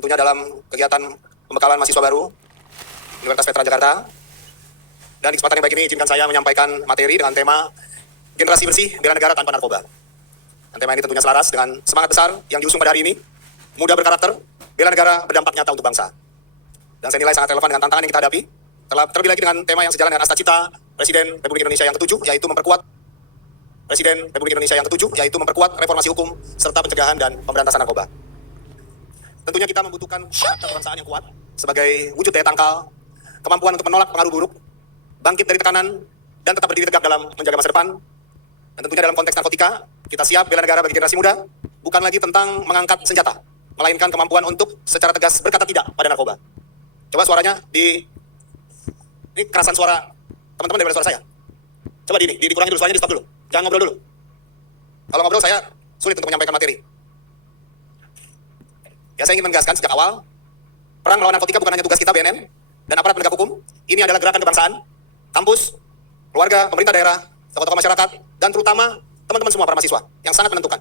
tentunya dalam kegiatan pembekalan mahasiswa baru Universitas Veteran Jakarta. Dan di kesempatan yang baik ini izinkan saya menyampaikan materi dengan tema Generasi Bersih Bela Negara Tanpa Narkoba. Dan tema ini tentunya selaras dengan semangat besar yang diusung pada hari ini, muda berkarakter, bela negara berdampak nyata untuk bangsa. Dan saya nilai sangat relevan dengan tantangan yang kita hadapi, terlebih lagi dengan tema yang sejalan dengan asta cita Presiden Republik Indonesia yang ke-7, yaitu memperkuat reformasi hukum serta pencegahan dan pemberantasan narkoba. Tentunya kita membutuhkan karakter kebangsaan yang kuat sebagai wujud daya tangkal, kemampuan untuk menolak pengaruh buruk, bangkit dari tekanan, dan tetap berdiri tegak dalam menjaga masa depan. Dan tentunya dalam konteks narkotika, kita siap bela negara bagi generasi muda, bukan lagi tentang mengangkat senjata, melainkan kemampuan untuk secara tegas berkata tidak pada narkoba. Coba suaranya ini kerasan suara teman-teman daripada suara saya. Coba dikurangi dulu suaranya, di stop dulu. Jangan ngobrol dulu. Kalau ngobrol saya sulit untuk menyampaikan materi. Ya, saya ingin menegaskan sejak awal, perang melawan narkotika bukan hanya tugas kita BNN dan aparat penegak hukum. Ini adalah gerakan kebangsaan, kampus, keluarga, pemerintah daerah, tokoh-tokoh masyarakat, dan terutama teman-teman semua para mahasiswa yang sangat menentukan.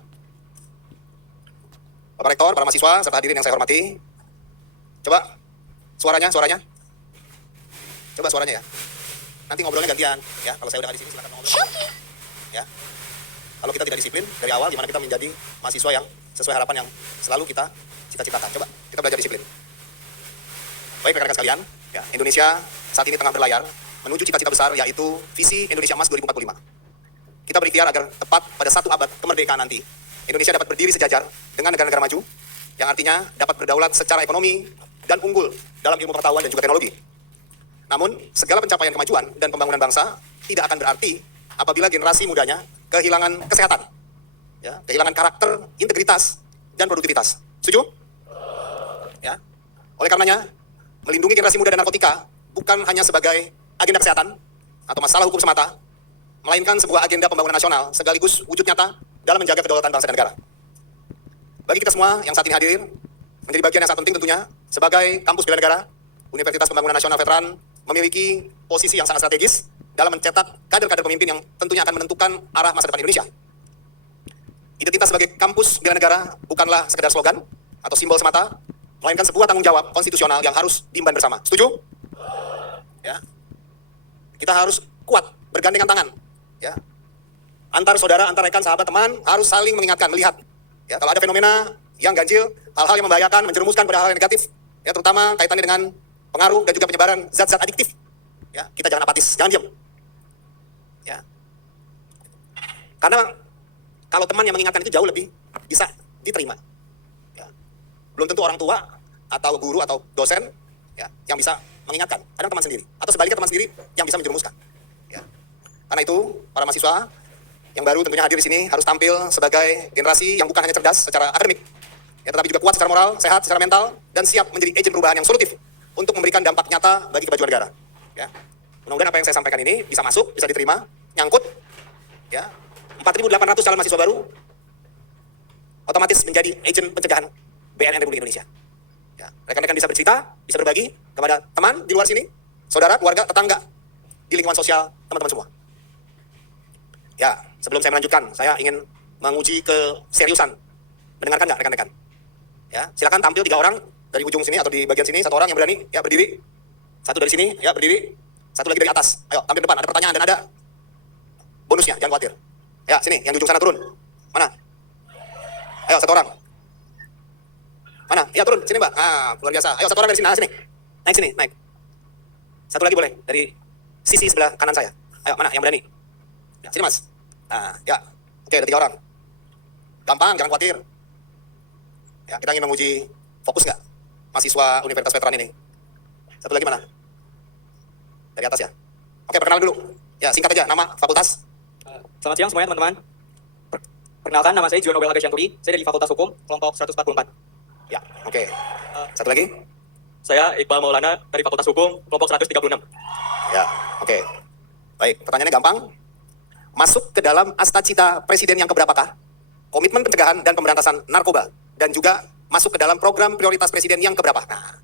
Bapak Rektor, para mahasiswa, serta hadirin yang saya hormati. Coba suaranya. Coba suaranya ya. Nanti ngobrolnya gantian, ya. Kalau saya udah di sini silakan ngobrol. Ya. Kalau kita tidak disiplin dari awal, gimana kita menjadi mahasiswa yang sesuai harapan yang selalu kita cita-citakan. Coba kita belajar disiplin. Baik rekan-rekan sekalian, ya, Indonesia saat ini tengah berlayar menuju cita-cita besar, yaitu visi Indonesia Emas 2045. Kita berikhtiar agar tepat pada 1 abad kemerdekaan nanti, Indonesia dapat berdiri sejajar dengan negara-negara maju, yang artinya dapat berdaulat secara ekonomi dan unggul dalam ilmu pengetahuan dan juga teknologi. Namun, segala pencapaian kemajuan dan pembangunan bangsa tidak akan berarti apabila generasi mudanya kehilangan kesehatan, ya, kehilangan karakter, integritas, dan produktivitas. Setuju? Ya. Oleh karenanya, melindungi generasi muda dan narkotika bukan hanya sebagai agenda kesehatan atau masalah hukum semata, melainkan sebuah agenda pembangunan nasional sekaligus wujud nyata dalam menjaga kedaulatan bangsa dan negara. Bagi kita semua yang saat ini hadir, menjadi bagian yang sangat penting tentunya, sebagai kampus bela negara, Universitas Pembangunan Nasional Veteran memiliki posisi yang sangat strategis dalam mencetak kader-kader pemimpin yang tentunya akan menentukan arah masa depan Indonesia. Identitas sebagai kampus bela negara bukanlah sekedar slogan atau simbol semata, melainkan sebuah tanggung jawab konstitusional yang harus diemban bersama. Setuju? Ya. Kita harus kuat, bergandengan tangan. Ya. Antar saudara, antar rekan, sahabat, teman harus saling mengingatkan, melihat. Ya, kalau ada fenomena yang ganjil, hal-hal yang membahayakan, menjerumuskan pada hal yang negatif, ya, terutama kaitannya dengan pengaruh dan juga penyebaran zat-zat adiktif. Ya, kita jangan apatis, jangan diam. Ya. Karena kalau teman yang mengingatkan itu jauh lebih bisa diterima. Ya. Belum tentu orang tua atau guru atau dosen, ya, yang bisa mengingatkan. Kadang teman sendiri atau sebaliknya teman sendiri yang bisa menjerumuskan. Ya. Karena itu para mahasiswa yang baru tentunya hadir di sini harus tampil sebagai generasi yang bukan hanya cerdas secara akademik, ya, tetapi juga kuat secara moral, sehat secara mental, dan siap menjadi agen perubahan yang solutif untuk memberikan dampak nyata bagi kemajuan negara. Ya. Mudah-mudahan apa yang saya sampaikan ini bisa masuk, bisa diterima, nyangkut. Ya. 4.800 calon mahasiswa baru otomatis menjadi agen pencegahan BNN Republik Indonesia. Ya. Rekan-rekan bisa bercerita, bisa berbagi kepada teman di luar sini, saudara, keluarga, tetangga, di lingkungan sosial teman-teman semua. Ya, sebelum saya melanjutkan, saya ingin menguji keseriusan. Mendengarkan nggak rekan-rekan? Ya, silakan tampil 3 orang dari ujung sini atau di bagian sini, 1 orang yang berani, ya, berdiri. 1 dari sini, ya, berdiri. 1 lagi dari atas. Ayo, tampil depan, ada pertanyaan dan ada bonusnya, jangan khawatir. Ya, sini, yang di ujung sana turun. Mana? Ayo, 1 orang. Mana? Ya, turun, sini Mbak. Ah, luar biasa. Ayo, 1 orang dari sini, sini. Naik sini, naik. 1 lagi boleh, dari sisi sebelah kanan saya. Ayo, mana yang berani? Ya, sini Mas. Nah, ya. Oke, ada 3 orang. Gampang, jangan khawatir. Ya, kita ingin menguji fokus nggak mahasiswa Universitas Veteran ini. 1 lagi mana? Dari atas ya. Oke, perkenalan dulu. Ya, singkat aja, nama, fakultas. Selamat siang semuanya teman-teman. Perkenalkan, nama saya Juan Nobel Agasianturi. Saya dari Fakultas Hukum, kelompok 144. Ya, oke. 1 lagi. Saya Iqbal Maulana dari Fakultas Hukum, kelompok 136. Ya, oke. Baik, pertanyaannya gampang. Masuk ke dalam asta cita presiden yang keberapakah? Komitmen pencegahan dan pemberantasan narkoba. Dan juga masuk ke dalam program prioritas presiden yang keberapa? Nah,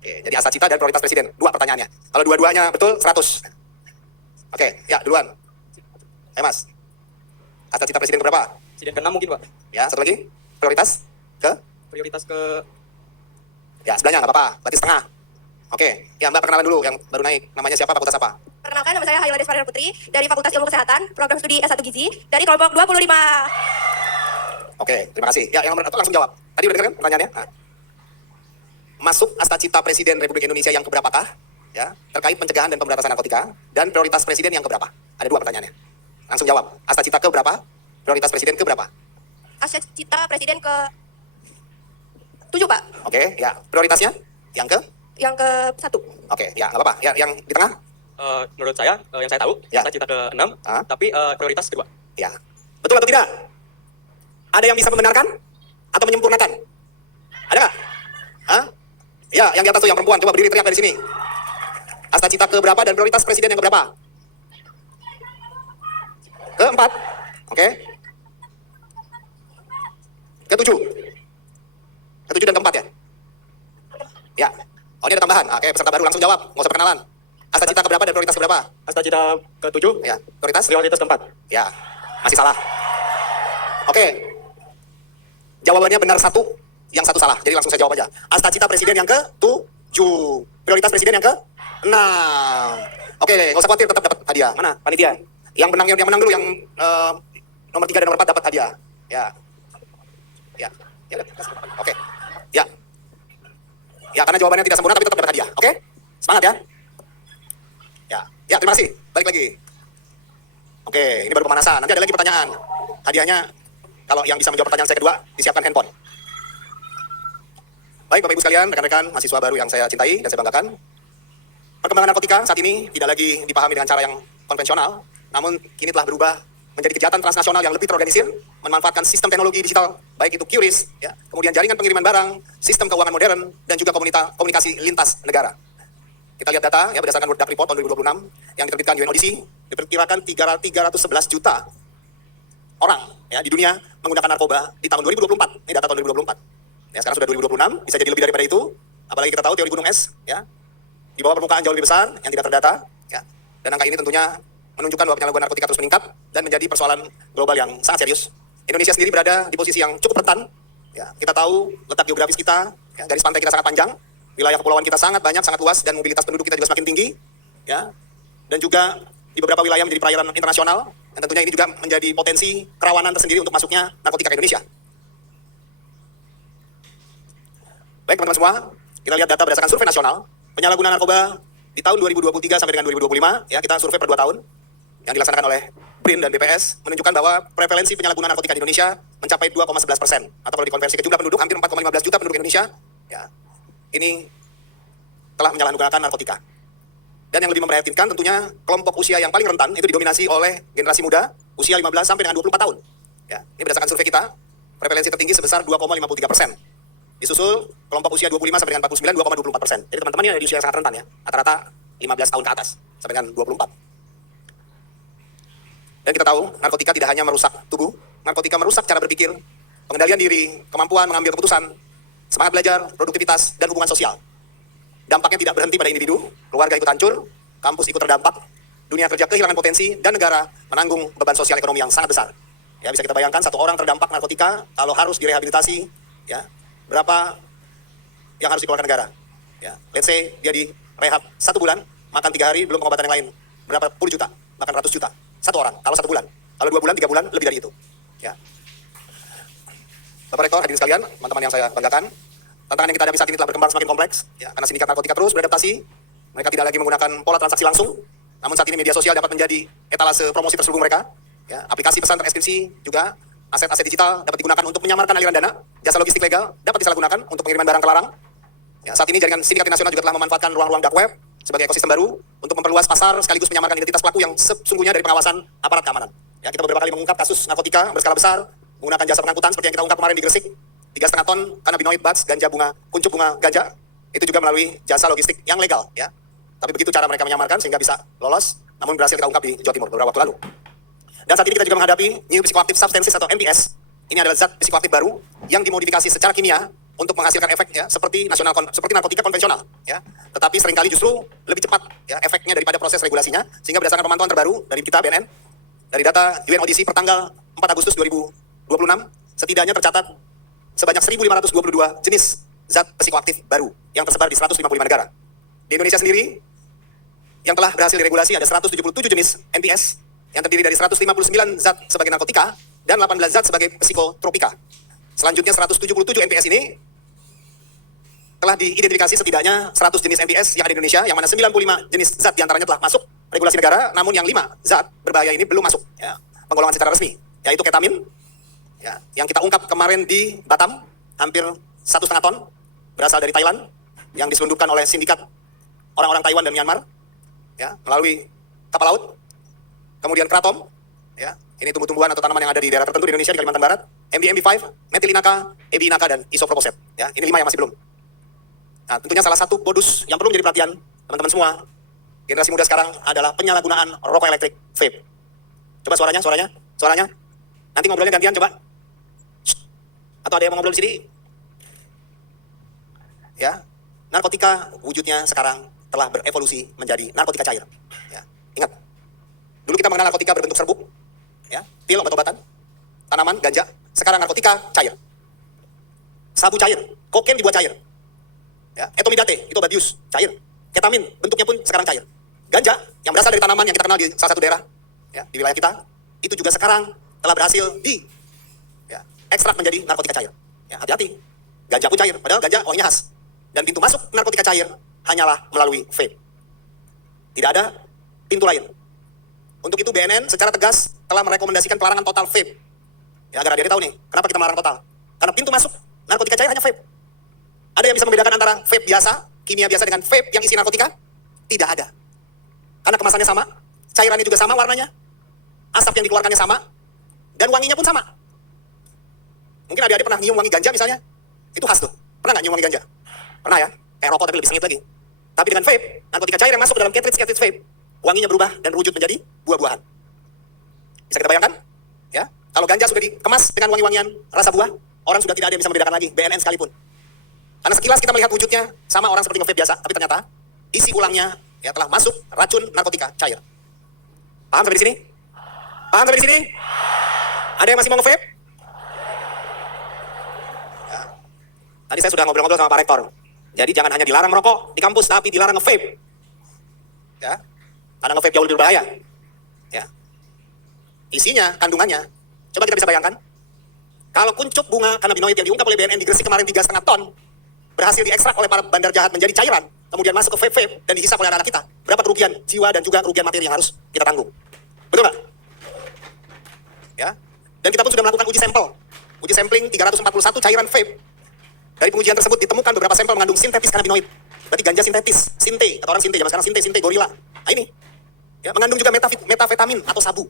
oke, jadi asta cita dan prioritas presiden. 2 pertanyaannya. Kalau dua-duanya betul, 100. Oke, ya, duluan. Ayo Mas. Asta cita presiden keberapa? Presiden ke-6 mungkin Pak. Ya, 1 lagi. Prioritas ke? Prioritas ke Ya, sebelahnya nggak apa-apa, berarti setengah. Oke, ya Mbak perkenalan dulu yang baru naik. Namanya siapa, fakultas apa? Perkenalkan, nama saya Hayla Desvarian Putri dari Fakultas Ilmu Kesehatan, program studi S1 Gizi dari kelompok 25. Oke, terima kasih. Ya, yang nomor 1 langsung jawab. Tadi udah dengar kan pertanyaannya? Nah. Masuk Astacita Presiden Republik Indonesia yang keberapakah? Ya, terkait pencegahan dan pemberantasan narkotika dan prioritas presiden yang keberapa? Ada 2 pertanyaannya. Langsung jawab. Astacita ke berapa? Prioritas presiden ke berapa? Astacita Presiden ke 7, Pak. Oke, ya. Prioritasnya yang ke? Yang ke 1. Oke, ya nggak apa-apa. Ya, yang di tengah? Menurut saya, yang saya tahu, Ya. cita-cita ke-6, Ah. tapi prioritas kedua. Ya. Betul atau tidak? Ada yang bisa membenarkan atau menyempurnakan? Ada nggak? Hah? Ya, yang di atas tuh yang perempuan. Coba berdiri teriak dari sini. Astacita ke berapa dan prioritas presiden yang keberapa? Ke-4. Oke. Ke-7. Ke-7 dan ke-4 ya? Ya. Oh, ini ada tambahan. Oke, peserta baru langsung jawab. Nggak usah perkenalan. Astacita ke berapa dan prioritas keberapa? Astacita ke-7, Ya, prioritas? prioritas ke-4. Ya, masih salah. Oke. Jawabannya benar 1, yang 1 salah. Jadi langsung saya jawab aja. Astacita presiden yang ke-7. Prioritas presiden yang ke-6. Oke, nggak usah khawatir, tetap dapat hadiah. Mana panitia? Yang menang dulu, yang nomor 3 dan nomor 4 dapat hadiah. Ya. Ya. Ya, oke. Ya. Ya, karena jawabannya tidak sempurna tapi tetap dapat hadiah. Oke? Semangat ya. Ya. Ya, terima kasih. Balik lagi. Oke, ini baru pemanasan. Nanti ada lagi pertanyaan. Hadiahnya kalau yang bisa menjawab pertanyaan saya kedua, disiapkan handphone. Baik Bapak Ibu sekalian, rekan-rekan mahasiswa baru yang saya cintai dan saya banggakan. Perkembangan narkotika saat ini tidak lagi dipahami dengan cara yang konvensional, namun kini telah berubah menjadi kejahatan transnasional yang lebih terorganisir, memanfaatkan sistem teknologi digital, baik itu QRIS, ya, kemudian jaringan pengiriman barang, sistem keuangan modern, dan juga komunikasi lintas negara. Kita lihat data ya berdasarkan World Drug Report tahun 2026 yang diterbitkan UNODC, diperkirakan 311 juta orang ya di dunia menggunakan narkoba di tahun 2024. Ini data tahun 2024. Ya, sekarang sudah 2026, bisa jadi lebih daripada itu. Apalagi kita tahu teori gunung es, ya, di bawah permukaan jauh lebih besar yang tidak terdata, ya. Dan angka ini tentunya menunjukkan bahwa penyalahgunaan narkotika terus meningkat dan menjadi persoalan global yang sangat serius. Indonesia sendiri berada di posisi yang cukup rentan. Ya, kita tahu letak geografis kita, ya, garis pantai kita sangat panjang, wilayah kepulauan kita sangat banyak, sangat luas, dan mobilitas penduduk kita juga semakin tinggi, ya. Dan juga di beberapa wilayah menjadi perairan internasional, dan tentunya ini juga menjadi potensi kerawanan tersendiri untuk masuknya narkotika ke Indonesia. Baik teman-teman semua, kita lihat data berdasarkan survei nasional, penyalahgunaan narkoba di tahun 2023 sampai dengan 2025, ya kita survei per 2 tahun, yang dilaksanakan oleh BRIN dan BPS, menunjukkan bahwa prevalensi penyalahgunaan narkotika di Indonesia mencapai 2,11%, atau kalau dikonversi ke jumlah penduduk, hampir 4,15 juta penduduk Indonesia, ya, ini telah menyalahgunakan narkotika. Dan yang lebih memprihatinkan tentunya kelompok usia yang paling rentan itu didominasi oleh generasi muda, usia 15 sampai dengan 24 tahun. Ya, ini berdasarkan survei kita, prevalensi tertinggi sebesar 2,53%. Disusul kelompok usia 25 sampai dengan 49, 2,24%. Jadi teman-teman ini ada di usia yang sangat rentan ya, rata-rata 15 tahun ke atas sampai dengan 24. Dan kita tahu narkotika tidak hanya merusak tubuh, narkotika merusak cara berpikir, pengendalian diri, kemampuan mengambil keputusan, semangat belajar, produktivitas, dan hubungan sosial. Dampaknya tidak berhenti pada individu, keluarga ikut hancur, kampus ikut terdampak, dunia kerja kehilangan potensi, dan negara menanggung beban sosial ekonomi yang sangat besar. Ya, bisa kita bayangkan satu orang terdampak narkotika kalau harus direhabilitasi, ya, berapa yang harus dikeluarkan negara. Ya, let's say dia di rehab 1 bulan, makan 3 hari, belum pengobatan yang lain, berapa puluh juta, bahkan ratus juta. Satu orang, kalau 1 bulan. Kalau 2 bulan, 3 bulan, lebih dari itu. Ya. Bapak Rektor, hadirin sekalian, teman-teman yang saya banggakan, tantangan yang kita hadapi saat ini telah berkembang semakin kompleks, ya, karena sindikat narkotika terus beradaptasi. Mereka tidak lagi menggunakan pola transaksi langsung, namun saat ini media sosial dapat menjadi etalase promosi terselubung mereka. Ya, aplikasi pesan terekskripsi juga, aset-aset digital dapat digunakan untuk menyamarkan aliran dana, jasa logistik legal dapat disalahgunakan untuk pengiriman barang ke larang. Ya, saat ini jaringan sindikat nasional juga telah memanfaatkan ruang-ruang dark web sebagai ekosistem baru untuk memperluas pasar sekaligus menyamarkan identitas pelaku yang sesungguhnya dari pengawasan aparat keamanan. Ya, kita beberapa kali mengungkap kasus narkotika berskala besar menggunakan jasa pengangkutan seperti yang kita ungkap kemarin di Gresik, 3,5 ton cannabinoid buds, ganja bunga, kuncup bunga ganja, itu juga melalui jasa logistik yang legal. Ya. Tapi begitu cara mereka menyamarkan sehingga bisa lolos, namun berhasil kita ungkap di Jawa Timur beberapa waktu lalu. Dan saat ini kita juga menghadapi new psychoactive substances atau NPS. Ini adalah zat psikoaktif baru yang dimodifikasi secara kimia untuk menghasilkan efeknya seperti narkotika konvensional, ya. Tetapi seringkali justru lebih cepat ya efeknya daripada proses regulasinya, sehingga berdasarkan pemantauan terbaru dari kita BNN, dari data UNODC per tanggal 4 Agustus 2026, setidaknya tercatat sebanyak 1.522 jenis zat psikoaktif baru yang tersebar di 155 negara. Di Indonesia sendiri, yang telah berhasil diregulasi ada 177 jenis NPS yang terdiri dari 159 zat sebagai narkotika dan 18 zat sebagai psikotropika. Selanjutnya 177 NPS ini telah diidentifikasi setidaknya 100 jenis NPS yang ada di Indonesia, yang mana 95 jenis zat diantaranya telah masuk regulasi negara, namun yang 5 zat berbahaya ini belum masuk ya, penggolongan secara resmi, yaitu ketamin, ya, yang kita ungkap kemarin di Batam, hampir 1,5 ton, berasal dari Thailand, yang diselundupkan oleh sindikat orang-orang Taiwan dan Myanmar, ya, melalui kapal laut. Kemudian kratom, ya, ini tumbuh-tumbuhan atau tanaman yang ada di daerah tertentu di Indonesia, di Kalimantan Barat, MDMB5, metilinaka, EBI-naka, dan isoproposet. Ya, ini 5 yang masih belum. Nah, tentunya salah satu modus yang perlu menjadi perhatian teman-teman semua, generasi muda sekarang, adalah penyalahgunaan rokok elektrik vape. Coba suaranya. Nanti ngobrolnya gantian, coba. Shh. Atau ada yang mau ngobrol di sini? Ya, narkotika wujudnya sekarang telah berevolusi menjadi narkotika cair. Ya, ingat, dulu kita mengenal narkotika berbentuk serbuk, ya, pil obat-obatan, tanaman, ganja. Sekarang narkotika cair, sabu cair, kokain dibuat cair, ya, etomidate itu obat bius cair, ketamin bentuknya pun sekarang cair. Ganja yang berasal dari tanaman yang kita kenal di salah satu daerah, ya, di wilayah kita, itu juga sekarang telah berhasil ya, ekstrak menjadi narkotika cair. Ya, hati-hati, ganja pun cair, padahal ganja wanginya khas. Dan pintu masuk narkotika cair hanyalah melalui vape. Tidak ada pintu lain. Untuk itu BNN secara tegas telah merekomendasikan pelarangan total vape. Ya, agar adik-adik tahu nih, kenapa kita melarang total. Karena pintu masuk narkotika cair hanya vape. Ada yang bisa membedakan antara vape biasa, kimia biasa dengan vape yang isi narkotika? Tidak ada. Karena kemasannya sama, cairannya juga sama warnanya, asap yang dikeluarkannya sama, dan wanginya pun sama. Mungkin adik-adik pernah nyium wangi ganja misalnya, itu khas tuh. Pernah nggak nyium wangi ganja? Pernah ya? Kayak rokok tapi lebih sengit lagi. Tapi dengan vape, narkotika cair yang masuk ke dalam cartridge vape, wanginya berubah dan berwujud menjadi buah-buahan. Bisa kita bayangkan? Ya, kalau ganja sudah dikemas dengan wangi-wangian rasa buah, orang sudah tidak ada yang bisa membedakan lagi, BNN sekalipun. Karena sekilas kita melihat wujudnya sama orang seperti nge-vape biasa, tapi ternyata isi ulangnya ya telah masuk racun narkotika cair. Paham sampai di sini? Paham sampai di sini? Ada yang masih mau nge-vape? Ya. Tadi saya sudah ngobrol-ngobrol sama Pak Rektor. Jadi jangan hanya dilarang merokok di kampus, tapi dilarang nge-vape. Ya. Karena nge-vape jauh lebih berbahaya. Ya. Isinya, kandungannya, coba kita bisa bayangkan. Kalau kuncup bunga kanabinoid yang diungkap oleh BNN di Gresik kemarin 3,5 ton, berhasil diekstrak oleh para bandar jahat menjadi cairan, kemudian masuk ke vape dan dihisap oleh anak-anak kita. Berapa kerugian jiwa dan juga kerugian materi yang harus kita tanggung. Betul nggak? Ya. Dan kita pun sudah melakukan uji sampel. Uji sampling 341 cairan vape. Dari pengujian tersebut ditemukan beberapa sampel mengandung sintetis kanabinoid. Berarti ganja sintetis, sinte, atau orang sinte, zaman sekarang sinte, gorila. Nah ini, ya, mengandung juga metafetamin atau sabu.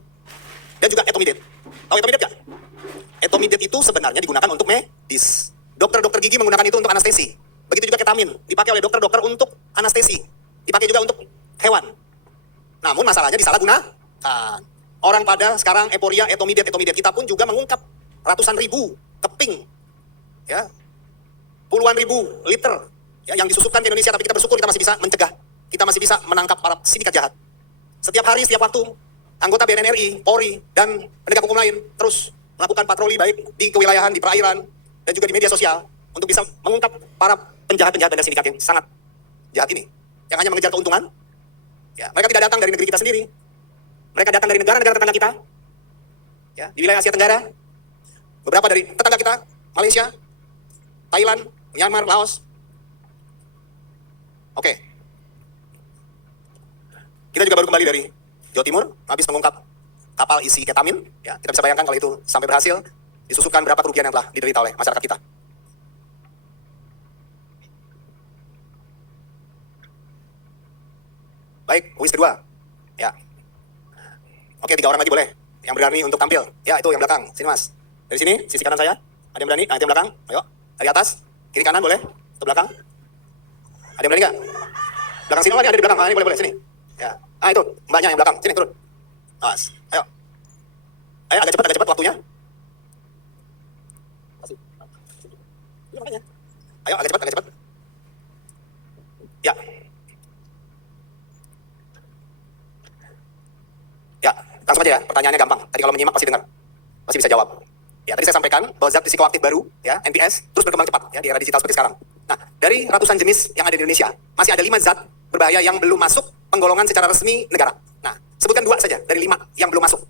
Dan juga etomidate. Tahu etomidate nggak? Etomidate itu sebenarnya digunakan untuk medis. Dokter-dokter gigi menggunakan itu untuk anestesi. Begitu juga ketamin, dipakai oleh dokter-dokter untuk anestesi. Dipakai juga untuk hewan. Namun masalahnya disalahgunakan. Orang pada sekarang euforia etomidate. Kita pun juga mengungkap ratusan ribu keping, ya, puluhan ribu liter ya, yang disusupkan ke Indonesia. Tapi kita bersyukur kita masih bisa mencegah. Kita masih bisa menangkap para sindikat jahat. Setiap hari, setiap waktu, anggota BNN RI, Polri, dan penegak hukum lain terus melakukan patroli baik di kewilayahan, di perairan, dan juga di media sosial untuk bisa mengungkap para penjahat-penjahat dan sindikat yang sangat jahat ini, yang hanya mengejar keuntungan. Ya, mereka tidak datang dari negeri kita sendiri. Mereka datang dari negara-negara tetangga kita. Ya, di wilayah Asia Tenggara, beberapa dari tetangga kita, Malaysia, Thailand, Myanmar, Laos. Oke. Kita juga baru kembali dari Jawa Timur, habis mengungkap kapal isi ketamin. Ya, kita bisa bayangkan kalau itu sampai berhasil, disusupkan berapa kerugian yang telah diderita oleh masyarakat kita. Baik, kuis kedua. Ya. Oke, 3 orang lagi boleh. Yang berani untuk tampil. Ya, itu yang belakang. Sini, Mas. Dari sini, sisi kanan saya. Ada yang berani? Nah, itu yang belakang. Ayo. Dari atas. Kiri kanan boleh. Ke belakang. Ada yang berani nggak? Belakang sini. Oh, ini ada di belakang. Ah, ini boleh. Sini. Ya. Ah, itu. Mbaknya yang belakang. Sini, turun. Mas. Ayo. Ayo, agak cepat waktunya. Ini makanya. Ayo, agak cepat. Ya. Ya, langsung aja ya. Pertanyaannya gampang. Tadi kalau menyimak pasti dengar. Pasti bisa jawab. Ya, tadi saya sampaikan bahwa zat psikoaktif baru, ya, NPS, terus berkembang cepat ya di era digital seperti sekarang. Nah, dari ratusan jenis yang ada di Indonesia, masih ada 5 zat berbahaya yang belum masuk penggolongan secara resmi negara. Nah, sebutkan 2 saja dari 5 yang belum masuk.